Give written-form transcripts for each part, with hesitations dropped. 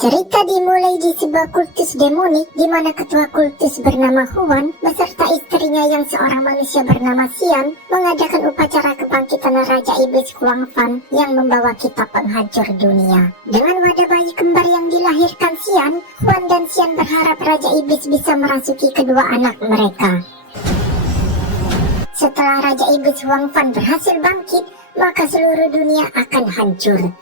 Cerita dimulai di sebuah kultus demonik di mana ketua kultus bernama Huan beserta istrinya yang seorang manusia bernama Xian mengadakan upacara kebangkitan Raja Iblis Huang Fan yang membawa kitab penghancur dunia. Dengan wadah bayi kembar yang dilahirkan Xian, Huan dan Xian berharap Raja Iblis bisa merasuki kedua anak mereka. Setelah Raja Iblis Huang Fan berhasil bangkit, maka seluruh dunia akan hancur.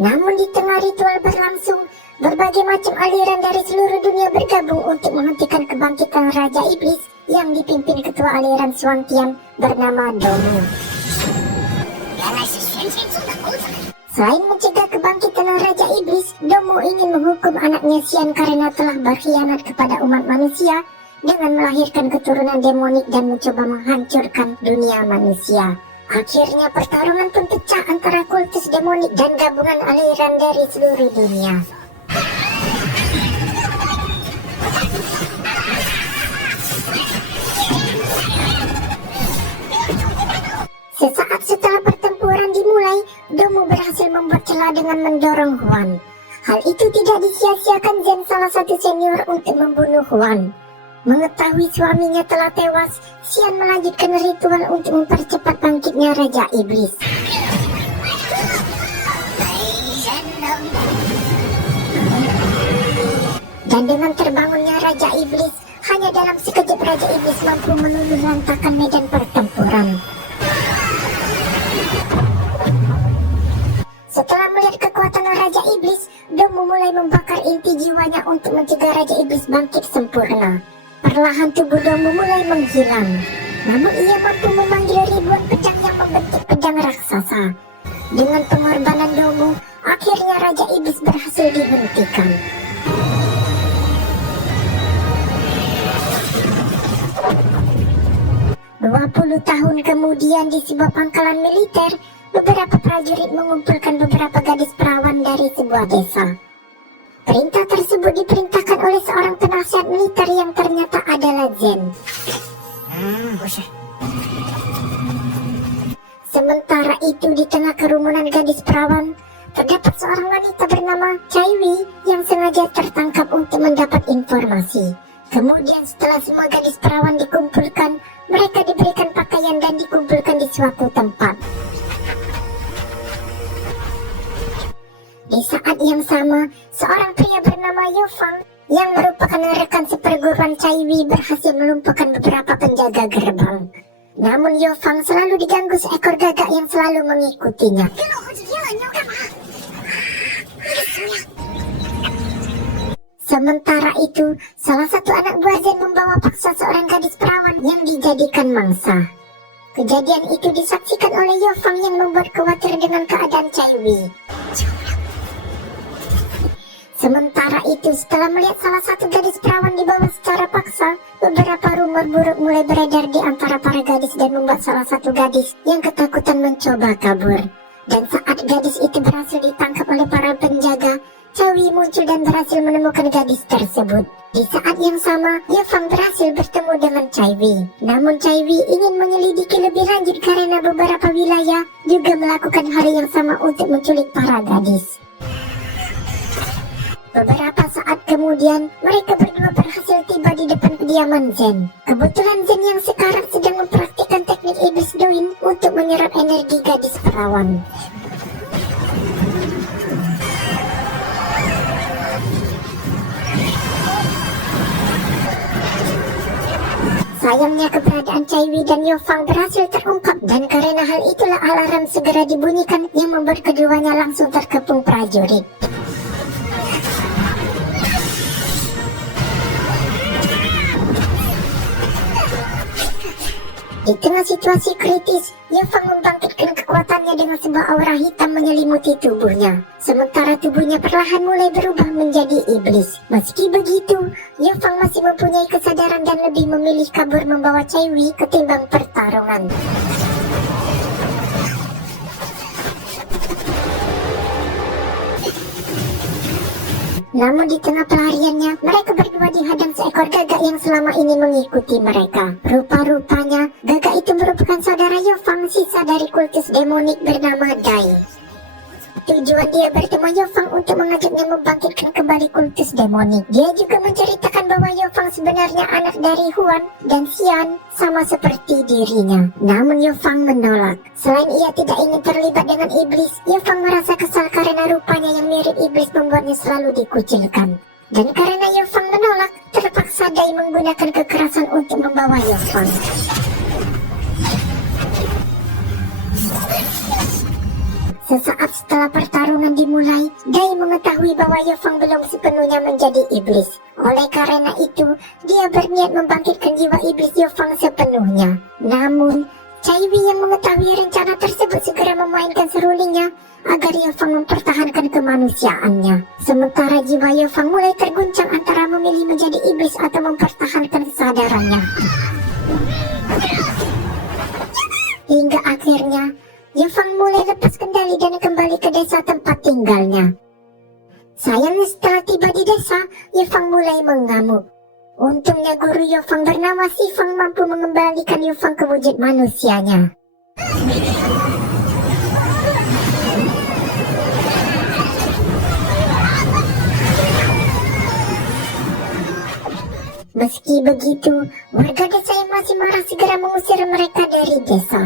Namun di tengah ritual berlangsung, berbagai macam aliran dari seluruh dunia bergabung untuk menghentikan kebangkitan Raja Iblis yang dipimpin ketua aliran Shuangtian bernama Dongmu. Selain mencegah kebangkitan Raja Iblis, Dongmu ingin menghukum anaknya Xian karena telah berkhianat kepada umat manusia dengan melahirkan keturunan demonik dan mencoba menghancurkan dunia manusia. Akhirnya pertarungan pun pecah antara kultus demonik dan gabungan aliran dari seluruh dunia. Sesaat setelah pertempuran dimulai, Dongmu berhasil membuat celah dengan mendorong Huan. Hal itu tidak disia-siakan Zen, salah satu senior, untuk membunuh Huan. Mengetahui suaminya telah tewas, Xian melanjutkan ritual untuk mempercepat bangkitnya Raja Iblis. Dan dengan terbangunnya Raja Iblis, hanya dalam sekejap Raja Iblis mampu meluluhlantahkan medan pertempuran. Setelah melihat kekuatan Raja Iblis, Dongmu mulai membakar inti jiwanya untuk mencegah Raja Iblis bangkit sempurna. Perlahan tubuh Dongmu mulai menghilang, namun ia mampu memanggil ribuan pedang yang membentuk pedang raksasa. Dengan pengorbanan Dongmu, akhirnya Raja Iblis berhasil dihentikan. "20 tahun kemudian di sebuah pangkalan militer, beberapa prajurit mengumpulkan beberapa gadis perawan dari sebuah desa. Perintah tersebut diperintahkan oleh seorang penasihat militer yang ternyata adalah Zen. Sementara itu di tengah kerumunan gadis perawan, terdapat seorang wanita bernama Cai Wei yang sengaja tertangkap untuk mendapat informasi. Kemudian setelah semua gadis perawan dikumpulkan, mereka diberikan pakaian dan dikumpulkan di suatu tempat. Di saat yang sama, seorang pria bernama Yofang yang merupakan rekan seperguruan Cai Wei berhasil melumpuhkan beberapa penjaga gerbang. Namun Yofang selalu diganggu seekor gagak yang selalu mengikutinya. Sementara itu, salah satu anak buah Zen membawa paksa seorang gadis perawan yang dijadikan mangsa. Kejadian itu disaksikan oleh Yofang yang membuat khawatir dengan keadaan Cai Wei. Sementara itu, setelah melihat salah satu gadis perawan dibawa secara paksa, beberapa rumor buruk mulai beredar di antara para gadis dan membuat salah satu gadis yang ketakutan mencoba kabur. Dan saat gadis itu berhasil ditangkap oleh para penjaga, Cai Wei muncul dan berhasil menemukan gadis tersebut. Di saat yang sama, Yofang berhasil bertemu dengan Cai Wei. Namun Cai Wei ingin menyelidiki lebih lanjut karena beberapa wilayah juga melakukan hal yang sama untuk menculik para gadis. Beberapa saat kemudian, mereka berdua berhasil tiba di depan kediaman Zen. Kebetulan Zen yang sekarang sedang mempraktikkan teknik Iblis Doin untuk menyerap energi gadis perawan. Sayangnya keberadaan Cai Wei dan Yofang berhasil terungkap, dan karena hal itulah alarm segera dibunyikan yang membuat keduanya langsung terkepung prajurit. Di tengah situasi kritis, Yofang membangkitkan kekuatannya dengan sebuah aura hitam menyelimuti tubuhnya. Sementara tubuhnya perlahan mulai berubah menjadi iblis. Meski begitu, Yofang masih mempunyai kesadaran dan lebih memilih kabur membawa Cai Wei ketimbang pertarungan. Namun di tengah pelariannya, mereka berdua dihadang seekor gagak yang selama ini mengikuti mereka. Rupa-rupanya, gagak itu merupakan saudara Yofang, sisa dari kultus demonik bernama Dai. Tujuan dia bertemu Yofang untuk mengajaknya membangkitkan kembali kultus demonik. Dia juga menceritakan bahwa Yofang sebenarnya anak dari Huan dan Xian, sama seperti dirinya. Namun Yofang menolak. Selain ia tidak ingin terlibat dengan iblis, Yofang merasa kesal karena rupanya yang mirip iblis membuatnya selalu dikucilkan. Dan karena Yofang menolak, terpaksa Dai menggunakan kekerasan untuk membawa Yofang. Sesaat setelah pertarungan dimulai, Dai mengetahui bahwa Yofang belum sepenuhnya menjadi iblis. Oleh karena itu, dia berniat membangkitkan jiwa iblis Yofang sepenuhnya. Namun, Cai Wei yang mengetahui rencana tersebut segera memainkan serulingnya agar Yofang mempertahankan kemanusiaannya. Sementara jiwa Yofang mulai terguncang antara memilih menjadi iblis atau mempertahankan kesadarannya. Hingga akhirnya, Yofang mulai lepas kendali dan kembali ke desa tempat tinggalnya. Sayangnya setelah tiba di desa, Yofang mulai mengamuk. Untungnya guru Yofang bernama Sifang mampu mengembalikan Yofang ke wujud manusianya. Meski begitu, warga desa yang masih marah segera mengusir mereka dari desa.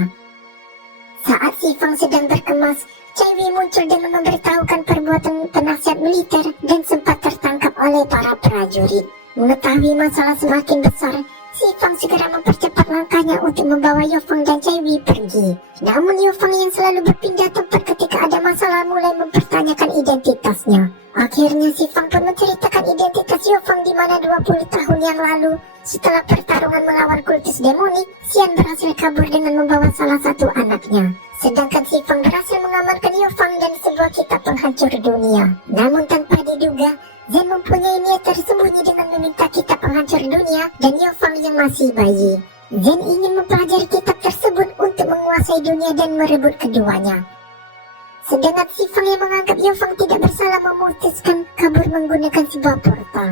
Saat Sifang sedang berkemas, Cai Wei muncul dengan memberitahukan perbuatan penasihat militer dan sempat tertangkap oleh para prajurit. Mengetahui masalah semakin besar, Sifang segera mempercepat langkahnya untuk membawa Yofang dan Cai Wei pergi. Namun Yofang yang selalu berpindah tempat ketika ada masalah mulai mempertanyakan identitasnya. Akhirnya Sifang pun menceritakan identitas Yofang di mana 20 tahun yang lalu, setelah pertarungan melawan kultus demonik, Xian berhasil kabur dengan membawa salah satu anaknya. Sedangkan Sifang berhasil mengamankan Yofang dan sebuah kitab penghancur dunia. Namun tanpa diduga, Zen mempunyai niat tersembunyi dengan meminta kitab penghancur dunia dan Yofang yang masih bayi. Zen ingin mempelajari kitab tersebut untuk menguasai dunia dan merebut keduanya. Sedangkan Sifang yang menganggap Yofang tidak bersalah memutuskan kabur menggunakan sebuah portal.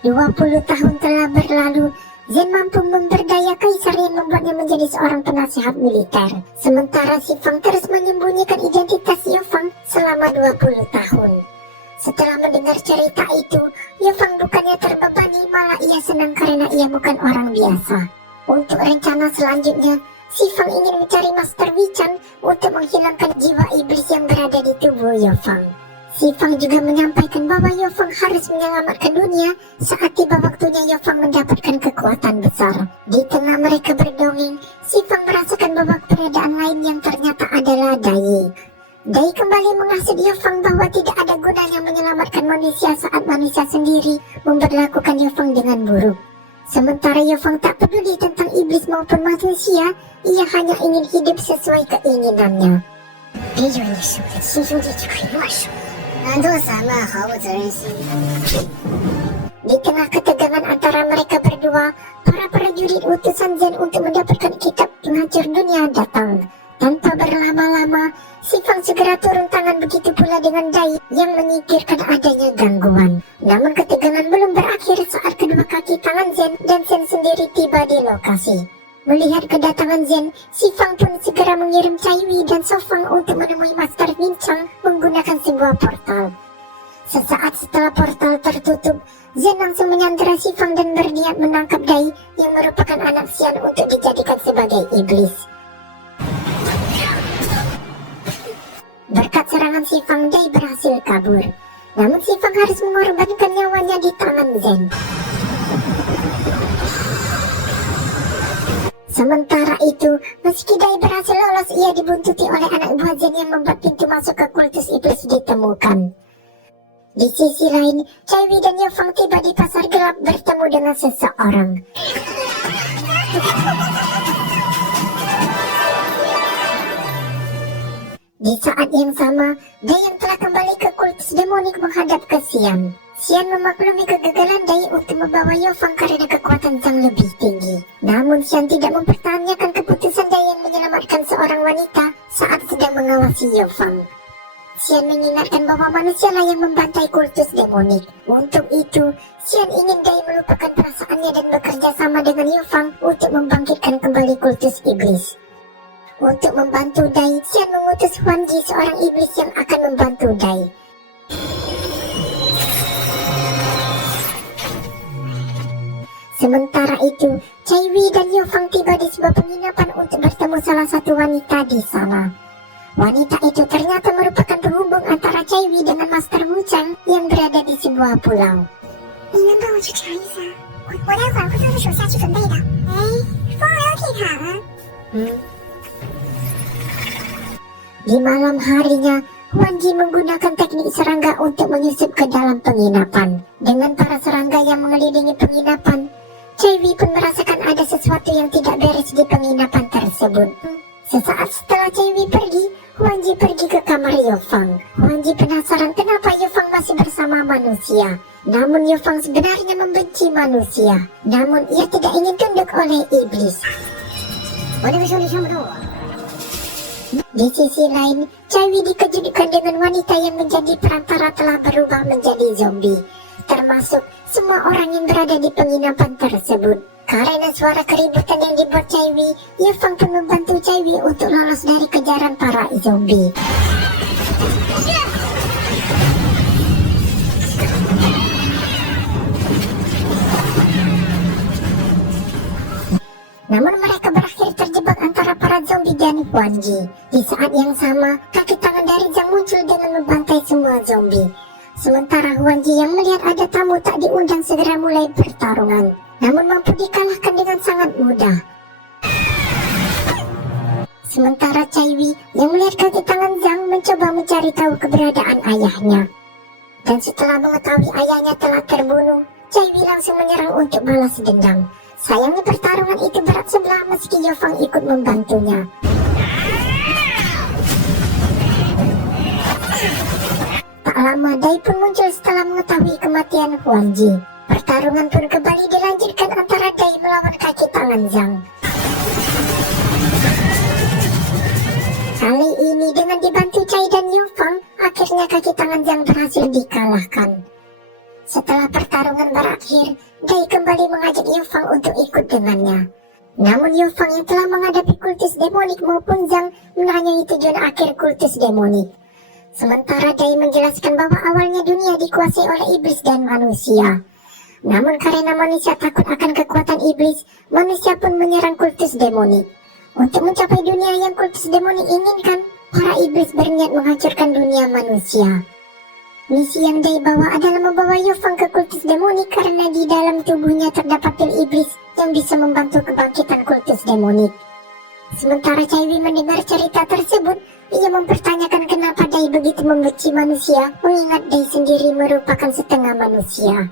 20 tahun telah berlalu, Zen mampu memberdaya kaisar yang membuatnya menjadi seorang penasihat militer. Sementara Sifang terus menyembunyikan identitas Yofang selama 20 tahun. Setelah mendengar cerita itu, Yofang bukannya terbebani, malah ia senang karena ia bukan orang biasa. Untuk rencana selanjutnya, Sifang ingin mencari Master Wichan untuk menghilangkan jiwa iblis yang berada di tubuh Yofang. Sifang juga menyampaikan bahwa Yofang harus menyelamatkan dunia saat tiba waktunya Yofang mendapatkan kekuatan besar. Di tengah mereka berdongeng, Sifang merasakan bahwa keberadaan lain yang ternyata adalah Dai. Dai kembali menghasut Yofang bahwa tidak ada gunanya menyelamatkan manusia saat manusia sendiri memperlakukan Yofang dengan buruk. Sementara Yofang tak peduli tentang iblis maupun manusia, ia hanya ingin hidup sesuai keinginannya. Di tengah ketegangan antara mereka berdua, para prajurit utusan Zen untuk mendapatkan kitab penghancur dunia datang. Tanpa berlama-lama, Sifang segera turun tangan, begitu pula dengan Dai yang menyingkirkan adanya gangguan. Namun ketegangan belum berakhir saat kedua kaki tangan Zen dan Zen sendiri tiba di lokasi. Melihat kedatangan Zen, Sifang pun segera mengirim Cai Wei dan Sofang untuk menemui Master Wincang menggunakan sebuah portal. Sesaat setelah portal tertutup, Zen langsung menyandera Sifang dan berniat menangkap Dai yang merupakan anak Xian untuk dijadikan sebagai iblis. Berkat serangan Sifang, Dai berhasil kabur. Namun Sifang harus mengorbankan nyawanya di tangan Zen. Sementara itu, meski Dai berhasil lolos, ia dibuntuti oleh anak buah Zen yang membuat pintu masuk ke kultus iblis ditemukan. Di sisi lain, Cai Wei dan Yofang tiba di pasar gelap bertemu dengan seseorang. Di saat yang sama, Dai yang telah kembali ke kultus demonik menghadap ke Xian. Xian memaklumi kegagalan Dai untuk membawa Yofang karena kekuatan Zhang lebih tinggi. Namun Xian tidak mempertanyakan keputusan Dai yang menyelamatkan seorang wanita saat sedang mengawasi Yofang. Xian mengingatkan bahwa manusialah yang membantai kultus demonik. Untuk itu, Xian ingin Dai melupakan perasaannya dan bekerja sama dengan Yu Fang untuk membangkitkan kembali kultus iblis. Untuk membantu Dai, Xian mengutus Huan Ji, seorang iblis yang akan membantu Dai. Sementara itu, Cai Wei dan Yu Fang tiba di sebuah penginapan untuk bertemu salah satu wanita di sana. Wanita itu ternyata merupakan penghubung antara Cai Wei dengan Master Wu Chang yang berada di sebuah pulau. Di malam harinya, Huan Ji menggunakan teknik serangga untuk menyusup ke dalam penginapan. Dengan para serangga yang mengelilingi penginapan, Cai Wei pun merasakan ada sesuatu yang tidak beres di penginapan tersebut. Sesaat setelah Cai Wei pergi, Huan Ji pergi ke kamar Yu Fang. Huan Ji penasaran kenapa Yu Fang masih bersama manusia. Namun Yu Fang sebenarnya membenci manusia. Namun ia tidak ingin tunduk oleh iblis. Di sisi lain, Cai Wei dikejutkan dengan wanita yang menjadi perantara telah berubah menjadi zombie, termasuk semua orang yang berada di penginapan tersebut. Karena suara keributan yang dibuat Cai Wei, Yu Fang pun membantu Cai Wei untuk lolos dari kejaran para zombie. Namun mereka berakhir terjebak antara para zombie dan Huan Ji. Di saat yang sama, kaki tangan dari Zhang muncul dengan membantai semua zombie. Sementara Huan Ji yang melihat ada tamu tak diundang segera mulai pertarungan, namun mampu dikalahkan dengan sangat mudah. Sementara Cai Wei yang melihat kaki tangan Zhang mencoba mencari tahu keberadaan ayahnya. Dan setelah mengetahui ayahnya telah terbunuh, Cai Wei langsung menyerang untuk balas dendam. Sayangnya pertarungan itu berat sebelah meski Yu Fang ikut membantunya. Tak lama Dai pun muncul setelah mengetahui kematian Huan Ji. Pertarungan pun kembali dilanjutkan antara Dai melawan kaki tangan Zhang. Kali ini dengan dibantu Cai dan Yu Fang, akhirnya kaki tangan Zhang berhasil dikalahkan. Setelah pertarungan berakhir, Dai kembali mengajak Yu Fang untuk ikut dengannya. Namun Yu Fang yang telah menghadapi kultus demonik maupun Zhang menanyai tujuan akhir kultus demonik. Sementara Dai menjelaskan bahwa awalnya dunia dikuasai oleh iblis dan manusia. Namun karena manusia takut akan kekuatan iblis, manusia pun menyerang kultus demonik. Untuk mencapai dunia yang kultus demonik inginkan, para iblis berniat menghancurkan dunia manusia. Misi yang Dai bawa adalah membawa Yu Fang ke kultus demonik karena di dalam tubuhnya terdapat pil iblis yang bisa membantu kebangkitan kultus demonik. Sementara Cai Wei mendengar cerita tersebut, ia mempertanyakan kenapa Dai begitu membenci manusia, mengingat Dai sendiri merupakan setengah manusia.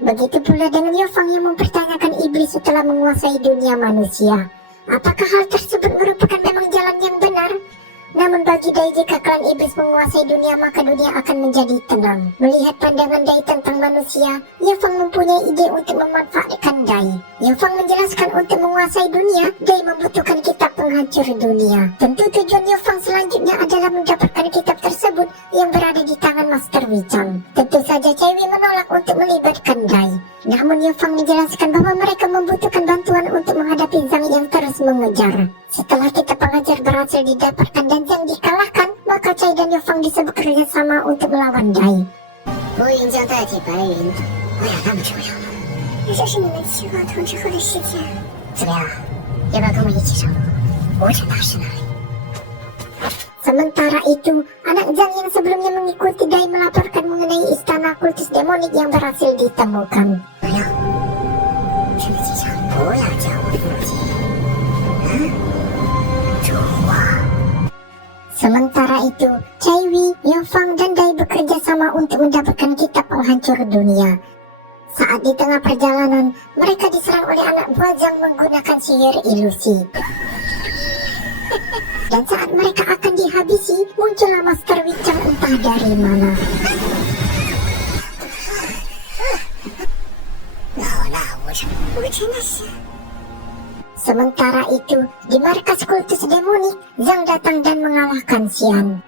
Begitu pula dengan Yu Fang yang mempertanyakan iblis setelah menguasai dunia manusia. Apakah hal tersebut merupakan memang jalan yang benar? Namun bagi Dai, jika klan iblis menguasai dunia, maka dunia akan menjadi tenang. Melihat pandangan Dai tentang manusia, Yu Fang mempunyai ide untuk memanfaatkan Dai. Yu Fang menjelaskan untuk menguasai dunia, Dai membutuhkan kitab penghancur dunia. Tentu tujuan Yu Fang selanjutnya adalah mendapatkan kitab tersebut yang berada di tangan Master Wu Chang. Tentu saja Cai Wei menolak untuk melibatkan Dai. Namun Yu Fang menjelaskan bahwa mereka membutuhkan bantuan untuk menghadapi Zhang yang terus mengejar. Setelah kitab penghancur berhasil didapatkan dan Zhang dikalahkan, maka Cai dan Yu Fang bisa bekerja sama untuk melawan Dai. 白云将代替白云，我有那么重要吗？这是你们齐化堂之后的事件。怎么样？要不要跟我一起上路？无尘大师那里。 Sementara itu, anak Zhang yang sebelumnya mengikuti Dai melaporkan mengenai istana kultus demonik yang berhasil ditemukan. 不要，这个机场不要叫我父亲。主啊！ Sementara itu, Cai Wei, Yu Fang, dan Dai bekerja sama untuk mendapatkan kitab penghancur dunia. Saat di tengah perjalanan, mereka diserang oleh anak buah Zhang menggunakan sihir ilusi. Dan saat mereka akan dihabisi, muncullah Master Wu Chang entah dari mana. 老衲无尘大师。 Sementara itu, di markas kultus demonik, Zhang datang dan mengalahkan Xian.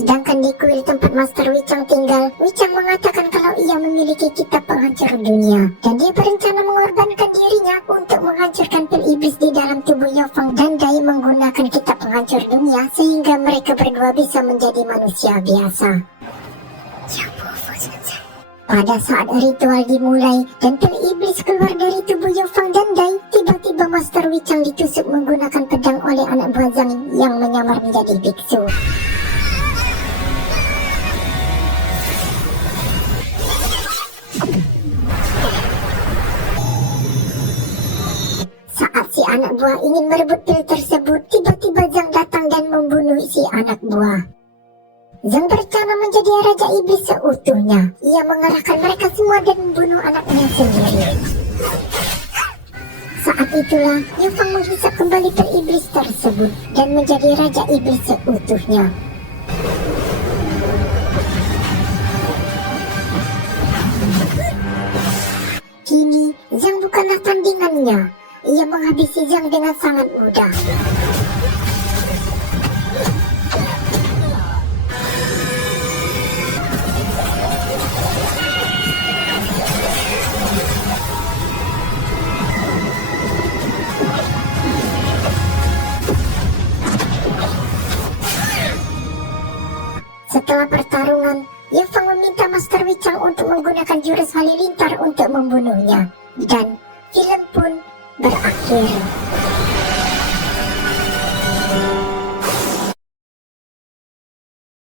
Sedangkan di kuil tempat Master Wichang tinggal, Wichang mengatakan kalau ia memiliki kitab penghancur dunia dan dia berencana mengorbankan dirinya untuk menghancurkan pil iblis di dalam tubuh Yofang dan Dai menggunakan kitab penghancur dunia sehingga mereka berdua bisa menjadi manusia biasa. Pada saat ritual dimulai dan pil iblis keluar dari tubuh Yofang dan Dai, tiba-tiba Master Wichang ditusuk menggunakan pedang oleh anak buah Zhang yang menyamar menjadi biksu. Saat si anak buah ingin merebut pil tersebut, tiba-tiba Zhang datang dan membunuh si anak buah. Zhang berencana menjadi Raja Iblis seutuhnya. Ia mengarahkan mereka semua dan membunuh anaknya sendiri. Saat itulah, Yufang menghisap kembali pil iblis tersebut dan menjadi Raja Iblis seutuhnya. Kini, Zhang bukanlah tandingannya. Ia menghabisi Zhang dengan sangat mudah. Setelah pertarungan, Yufang meminta Master Wichang untuk menggunakan jurus halilintar untuk membunuhnya. Dan film pun berakhir.